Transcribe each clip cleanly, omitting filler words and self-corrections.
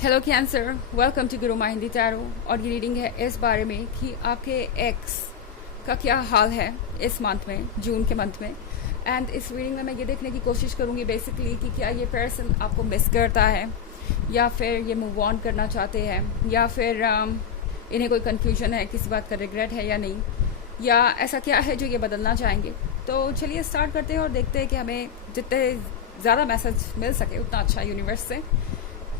Hello cancer, welcome to गुरु माँ Hindi tarot. और ये रीडिंग है इस बारे में कि आपके एक्स का क्या हाल है इस मंथ में, जून के मंथ में। एंड इस रीडिंग में मैं ये देखने की कोशिश करूँगी बेसिकली कि क्या ये पर्सन आपको मिस करता है, या फिर ये मूव ऑन करना चाहते हैं, या फिर इन्हें कोई कन्फ्यूजन है, किसी बात का रिग्रेट है या नहीं, या ऐसा क्या है जो ये बदलना चाहेंगे। तो चलिए स्टार्ट करते हैं और देखते हैं कि हमें जितने ज़्यादा मैसेज मिल सके उतना अच्छा यूनिवर्स से।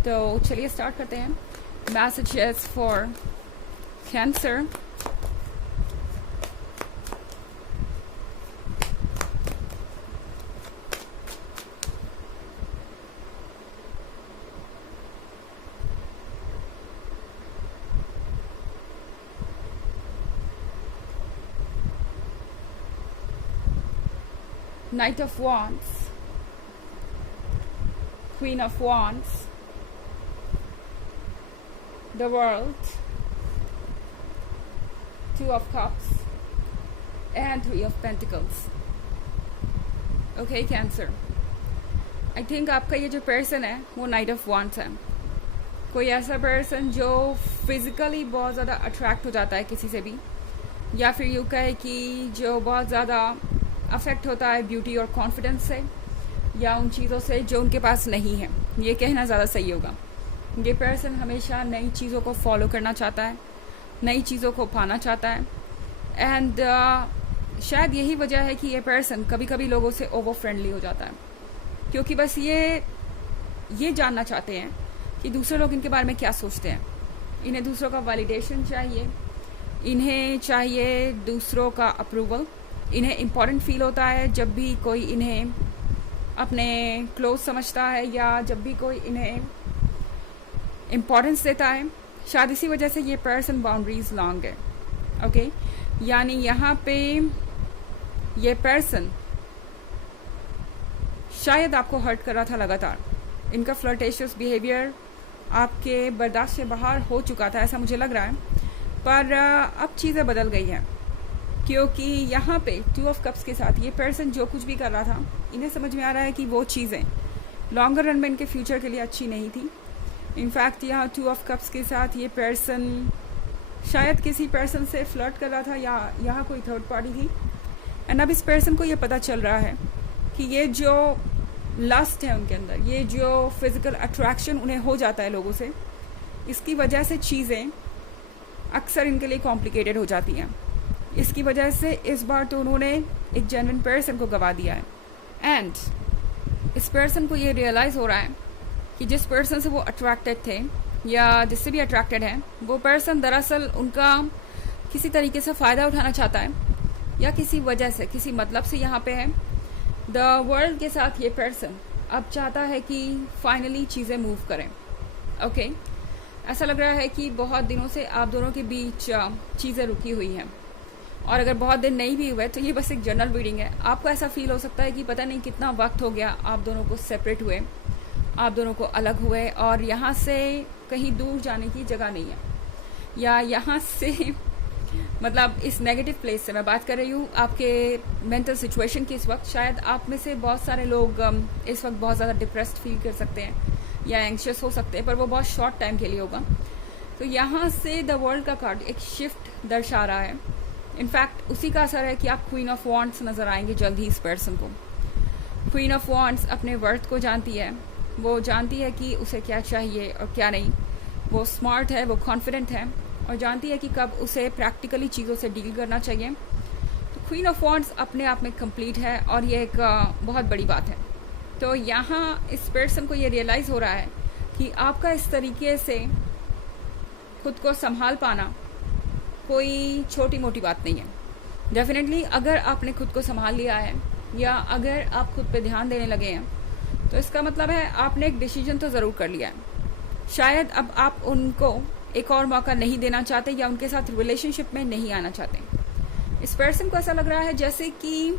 तो चलिए स्टार्ट करते हैं। Messages for cancer. Knight of Wands, Queen of Wands, the World, Two of Cups, and Three of Pentacles. Okay, Cancer. I think आपका ये जो पर्सन है वो नाइट ऑफ वॉन्ड्स है। कोई ऐसा पर्सन जो फिजिकली बहुत ज़्यादा अट्रैक्ट हो जाता है किसी से भी, या फिर यूँ कहे कि जो बहुत ज़्यादा अफेक्ट होता है ब्यूटी और कॉन्फिडेंस से, या उन चीज़ों से जो उनके पास नहीं है, ये कहना ज़्यादा सही होगा। ये पर्सन हमेशा नई चीज़ों को फॉलो करना चाहता है, नई चीज़ों को पाना चाहता है। एंड शायद यही वजह है कि ये पर्सन कभी कभी लोगों से ओवर फ्रेंडली हो जाता है, क्योंकि बस ये जानना चाहते हैं कि दूसरे लोग इनके बारे में क्या सोचते हैं। इन्हें दूसरों का वैलिडेशन चाहिए, इन्हें चाहिए दूसरों का अप्रूवल। इन्हें इम्पॉर्टेंट फील होता है जब भी कोई इन्हें अपने क्लोज समझता है, या जब भी कोई इन्हें इम्पोर्टेंस देता है। शायद इसी वजह से ये पर्सन बाउंड्रीज लॉन्ग है। ओके, यानी यहाँ पे ये पर्सन शायद आपको हर्ट कर रहा था लगातार। इनका फ्लर्टेशियस बिहेवियर आपके बर्दाश्त से बाहर हो चुका था, ऐसा मुझे लग रहा है। पर अब चीज़ें बदल गई हैं, क्योंकि यहाँ पे टू ऑफ कप्स के साथ ये पर्सन जो कुछ भी कर रहा था, इन्हें समझ में आ रहा है कि वो चीज़ें लॉन्गर रन में इनके फ्यूचर के लिए अच्छी नहीं थी। इनफैक्ट यहाँ टू ऑफ कप्स के साथ ये पर्सन शायद किसी पर्सन से फ्लर्ट कर रहा था, या यहाँ कोई थर्ड पार्टी थी। एंड अब इस पर्सन को ये पता चल रहा है कि ये जो लस्ट है उनके अंदर, ये जो फिज़िकल अट्रैक्शन उन्हें हो जाता है लोगों से, इसकी वजह से चीज़ें अक्सर इनके लिए कॉम्प्लिकेटेड हो जाती हैं। इसकी वजह से इस बार तो उन्होंने एक जेन्युइन पर्सन को गवा दिया है। एंड इस पर्सन को ये रियलाइज़ हो रहा है कि जिस पर्सन से वो अट्रैक्टेड थे, या जिससे भी अट्रैक्टेड हैं, वो पर्सन दरअसल उनका किसी तरीके से फ़ायदा उठाना चाहता है, या किसी वजह से, किसी मतलब से यहाँ पे है। द वर्ल्ड के साथ ये पर्सन अब चाहता है कि फाइनली चीज़ें मूव करें। ओके, ऐसा लग रहा है कि बहुत दिनों से आप दोनों के बीच चीज़ें रुकी हुई हैं, और अगर बहुत दिन नहीं भी हुए तो ये बस एक जनरल रीडिंग है। आपको ऐसा फील हो सकता है कि पता नहीं कितना वक्त हो गया आप दोनों को सेपरेट हुए, आप दोनों को अलग हुए, और यहाँ से कहीं दूर जाने की जगह नहीं है, या यहाँ से मतलब इस नेगेटिव प्लेस से मैं बात कर रही हूँ आपके मेंटल सिचुएशन की। इस वक्त शायद आप में से बहुत सारे लोग इस वक्त बहुत ज़्यादा डिप्रेस्ड फील कर सकते हैं, या एंग्शियस हो सकते हैं, पर वो बहुत शॉर्ट टाइम के लिए होगा। तो यहाँ से द वर्ल्ड का कार्ड एक शिफ्ट दर्शा रहा है। इनफैक्ट उसी का असर है कि आप क्वीन ऑफ वॉन्ड्स नज़र आएंगे जल्द ही इस पर्सन को। क्वीन ऑफ वॉन्ड्स अपने वर्थ को जानती है, वो जानती है कि उसे क्या चाहिए और क्या नहीं। वो स्मार्ट है, वो कॉन्फिडेंट है, और जानती है कि कब उसे प्रैक्टिकली चीज़ों से डील करना चाहिए। तो क्वीन ऑफ वॉन्ड्स अपने आप में कंप्लीट है, और ये एक बहुत बड़ी बात है। तो यहाँ इस पर्सन को ये रियलाइज़ हो रहा है कि आपका इस तरीके से खुद को संभाल पाना कोई छोटी मोटी बात नहीं है। डेफिनेटली अगर आपने खुद को संभाल लिया है, या अगर आप खुद पे ध्यान देने लगे हैं, तो इसका मतलब है आपने एक डिसीजन तो ज़रूर कर लिया है। शायद अब आप उनको एक और मौका नहीं देना चाहते, या उनके साथ रिलेशनशिप में नहीं आना चाहते। इस पर्सन को ऐसा लग रहा है जैसे कि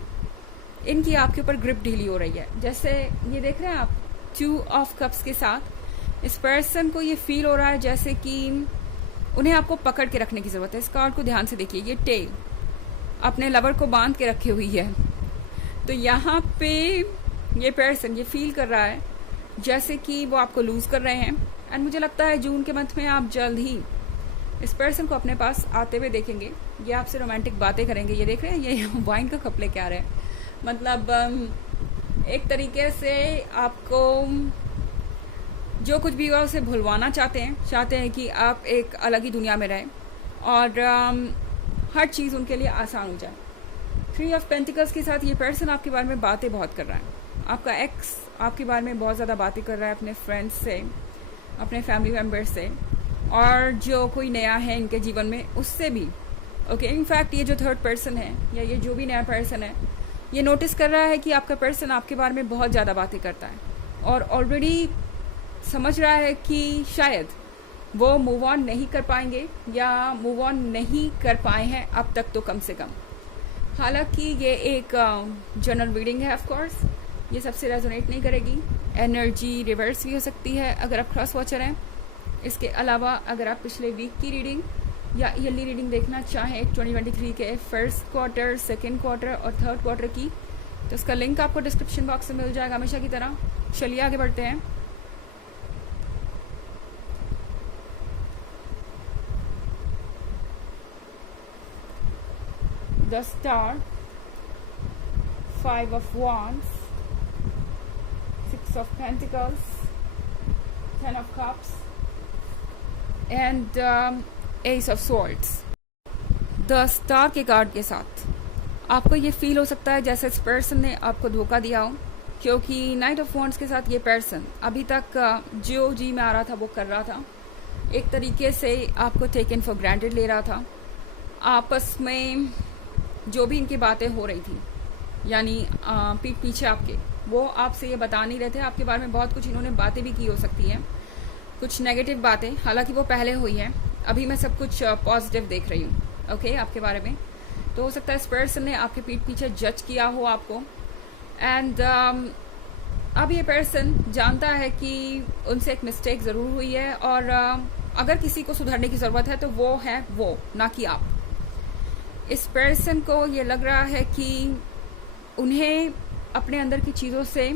इनकी आपके ऊपर ग्रिप ढीली हो रही है। जैसे ये देख रहे हैं आप टू ऑफ कप्स के साथ, इस पर्सन को ये फील हो रहा है जैसे कि उन्हें आपको पकड़ के रखने की ज़रूरत है। इस कार्ड को ध्यान से देखिए, ये टेल अपने लवर को बांध के रखी हुई है। तो यहाँ पे ये पर्सन ये फील कर रहा है जैसे कि वो आपको लूज़ कर रहे हैं, एंड मुझे लगता है जून के मंथ में आप जल्द ही इस पर्सन को अपने पास आते हुए देखेंगे। ये आपसे रोमांटिक बातें करेंगे। ये देख रहे हैं, ये वाइन का कप लेके आ रहे हैं। मतलब एक तरीके से आपको जो कुछ भी हुआ उसे भुलवाना चाहते हैं कि आप एक अलग ही दुनिया में रहें और हर चीज़ उनके लिए आसान हो जाए। 3 ऑफ पेंटिकल्स के साथ ये पर्सन आपके बारे में बातें बहुत कर रहा है। आपका एक्स आपके बारे में बहुत ज़्यादा बातें कर रहा है अपने फ्रेंड्स से, अपने फैमिली मेम्बर्स से, और जो कोई नया है इनके जीवन में उससे भी। ओके, इनफैक्ट ये जो थर्ड पर्सन है या ये जो भी नया पर्सन है, ये नोटिस कर रहा है कि आपका पर्सन आपके बारे में बहुत ज़्यादा बातें करता है और ऑलरेडी समझ रहा है कि शायद वो मूव ऑन नहीं कर पाएंगे या मूव ऑन नहीं कर पाए हैं अब तक तो कम से कम। हालांकि ये एक जनरल रीडिंग है, ऑफ कोर्स ये सबसे रेजोनेट नहीं करेगी। एनर्जी रिवर्स भी हो सकती है अगर आप क्रॉस वॉचर हैं। इसके अलावा अगर आप पिछले वीक की रीडिंग या ईयरली रीडिंग देखना चाहें 2023 के फर्स्ट क्वार्टर, सेकेंड क्वार्टर और थर्ड क्वार्टर की, तो इसका लिंक आपको डिस्क्रिप्शन बॉक्स में मिल जाएगा हमेशा की तरह। चलिए आगे बढ़ते हैं। The star, 5 of wands, 6 of pentacles, 10 of cups and ace of swords। The star के कार्ड के साथ आपको ये फील हो सकता है जैसे इस पर्सन ने आपको धोखा दिया हो, क्योंकि नाइट ऑफ वॉन्ड्स के साथ ये पर्सन अभी तक जो जी में आ रहा था वो कर रहा था। एक तरीके से आपको टेकन फॉर ग्रांटेड ले रहा था। आपस में जो भी इनकी बातें हो रही थी, यानी पीठ पीछे आपके, वो आपसे ये बता नहीं रहे थे। आपके बारे में बहुत कुछ इन्होंने बातें भी की हो सकती हैं, कुछ नेगेटिव बातें, हालांकि वो पहले हुई हैं। अभी मैं सब कुछ पॉजिटिव देख रही हूँ ओके आपके बारे में। तो हो सकता है इस पर्सन ने आपके पीठ पीछे जज किया हो आपको, एंड अब ये पर्सन जानता है कि उनसे एक मिस्टेक ज़रूर हुई है और अगर किसी को सुधरने की ज़रूरत है तो वो है वो, ना कि आप। इस पर्सन को ये लग रहा है कि उन्हें अपने अंदर की चीज़ों से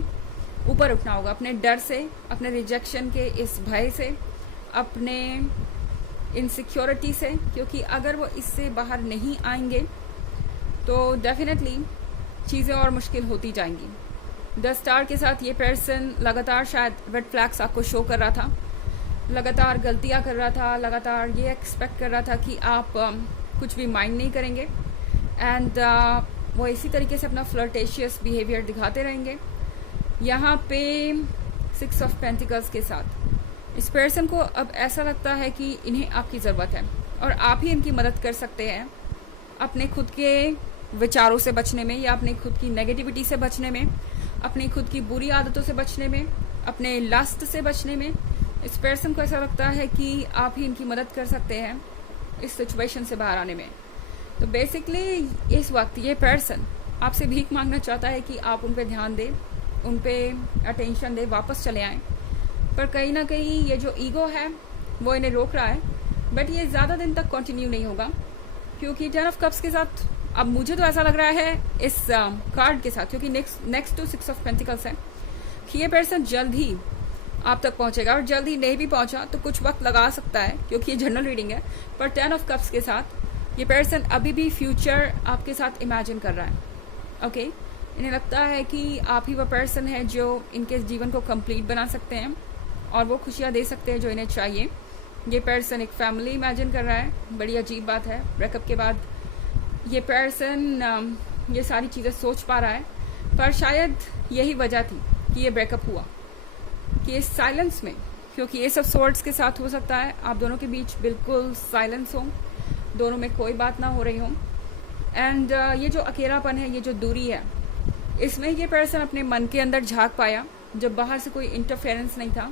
ऊपर उठना होगा, अपने डर से, अपने रिजेक्शन के इस भय से, अपने इनसिक्योरिटी से, क्योंकि अगर वो इससे बाहर नहीं आएंगे तो डेफिनेटली चीज़ें और मुश्किल होती जाएंगी। द स्टार के साथ ये पर्सन लगातार शायद रेड फ्लैग्स आपको शो कर रहा था, लगातार गलतियां कर रहा था, लगातार ये एक्सपेक्ट कर रहा था कि आप कुछ भी माइंड नहीं करेंगे, एंड वो इसी तरीके से अपना फ्लर्टेशियस बिहेवियर दिखाते रहेंगे। यहाँ पे 6 ऑफ पेंटिकल्स के साथ इस पर्सन को अब ऐसा लगता है कि इन्हें आपकी ज़रूरत है और आप ही इनकी मदद कर सकते हैं अपने खुद के विचारों से बचने में, या अपने खुद की नेगेटिविटी से बचने में, अपनी खुद की बुरी आदतों से बचने में, अपने लस्ट से बचने में। इस पर्सन को ऐसा लगता है कि आप ही इनकी मदद कर सकते हैं इस सिचुएशन से बाहर आने में। तो बेसिकली इस वक्त ये पर्सन आपसे भीख मांगना चाहता है कि आप उन पे ध्यान दें, उन पे अटेंशन दें, वापस चले आएँ। पर कहीं ना कहीं ये जो ईगो है वो इन्हें रोक रहा है, बट ये ज़्यादा दिन तक कंटिन्यू नहीं होगा, क्योंकि 10 ऑफ कप्स के साथ अब मुझे तो ऐसा लग रहा है इस कार्ड के साथ, क्योंकि नेक्स्ट टू 6 ऑफ पेंटिकल्स है, कि ये पर्सन जल्द ही आप तक पहुंचेगा, और जल्द ही नहीं भी पहुंचा तो कुछ वक्त लगा सकता है क्योंकि ये जनरल रीडिंग है। पर 10 ऑफ कप्स के साथ ये पर्सन अभी भी फ्यूचर आपके साथ इमेजिन कर रहा है ओके। इन्हें लगता है कि आप ही वो पर्सन है जो इनके जीवन को कंप्लीट बना सकते हैं और वो खुशियाँ दे सकते हैं जो इन्हें चाहिए। ये पर्सन एक फैमिली इमेजिन कर रहा है। बड़ी अजीब बात है, ब्रेकअप के बाद ये पर्सन ये सारी चीज़ें सोच पा रहा है, पर शायद यही वजह थी कि ये ब्रेकअप हुआ, कि इस साइलेंस में, क्योंकि ये सब सोर्ड्स के साथ हो सकता है आप दोनों के बीच बिल्कुल साइलेंस हो, दोनों में कोई बात ना हो रही हो, एंड ये जो अकेलापन है, ये जो दूरी है, इसमें ये पर्सन अपने मन के अंदर झांक पाया जब बाहर से कोई इंटरफेरेंस नहीं था,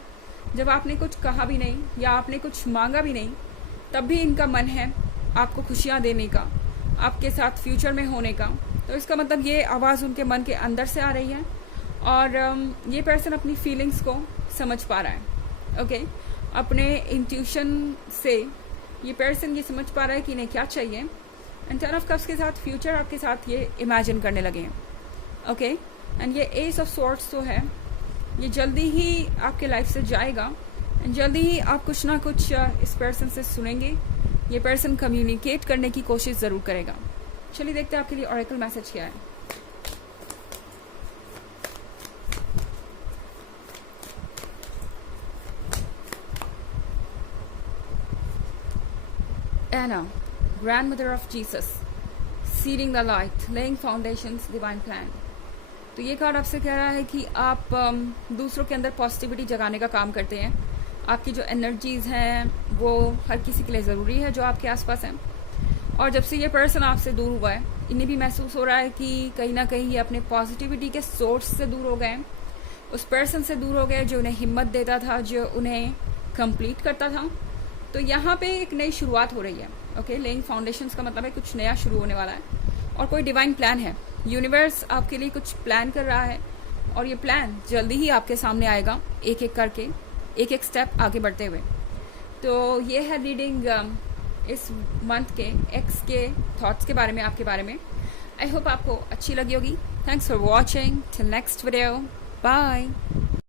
जब आपने कुछ कहा भी नहीं या आपने कुछ मांगा भी नहीं, तब भी इनका मन है आपको खुशियाँ देने का, आपके साथ फ्यूचर में होने का। तो इसका मतलब ये आवाज़ उनके मन के अंदर से आ रही है और ये पर्सन अपनी फीलिंग्स को समझ पा रहा है ओके। अपने इंट्यूशन से ये पर्सन ये समझ पा रहा है कि इन्हें क्या चाहिए, एंड 10 ऑफ कप्स के साथ फ्यूचर आपके साथ ये इमेजिन करने लगे हैं ओके। एंड ये एस ऑफ सॉर्ड्स तो है, ये जल्दी ही आपके लाइफ से जाएगा, जल्दी ही आप कुछ ना कुछ इस पर्सन से सुनेंगे। ये पर्सन कम्युनिकेट करने की कोशिश ज़रूर करेगा। चलिए देखते हैं आपके लिए ऑरेकल मैसेज क्या है। Anna, grandmother of Jesus, seeding the light, laying foundations, divine plan। तो ये कार्ड आपसे कह रहा है कि आप दूसरों के अंदर पॉजिटिविटी जगाने का काम करते हैं। आपकी जो एनर्जीज़ हैं वो हर किसी के लिए ज़रूरी है जो आपके आसपास हैं। और जब से ये पर्सन आपसे दूर हुआ है, इन्हें भी महसूस हो रहा है कि कहीं ना कहीं ये अपने पॉजिटिविटी के सोर्स से दूर हो गए हैं, उस पर्सन से दूर हो गए जो उन्हें हिम्मत देता था, जो उन्हें कंप्लीट करता था। तो यहाँ पे एक नई शुरुआत हो रही है। ओके, लेइंग फाउंडेशंस का मतलब है कुछ नया शुरू होने वाला है और कोई डिवाइन प्लान है। यूनिवर्स आपके लिए कुछ प्लान कर रहा है और ये प्लान जल्दी ही आपके सामने आएगा, एक एक करके, एक एक स्टेप आगे बढ़ते हुए। तो ये है रीडिंग इस मंथ के एक्स के थॉट्स के बारे में, आपके बारे में। आई होप आपको अच्छी लगी होगी। Thanks for watching. Till next video, bye.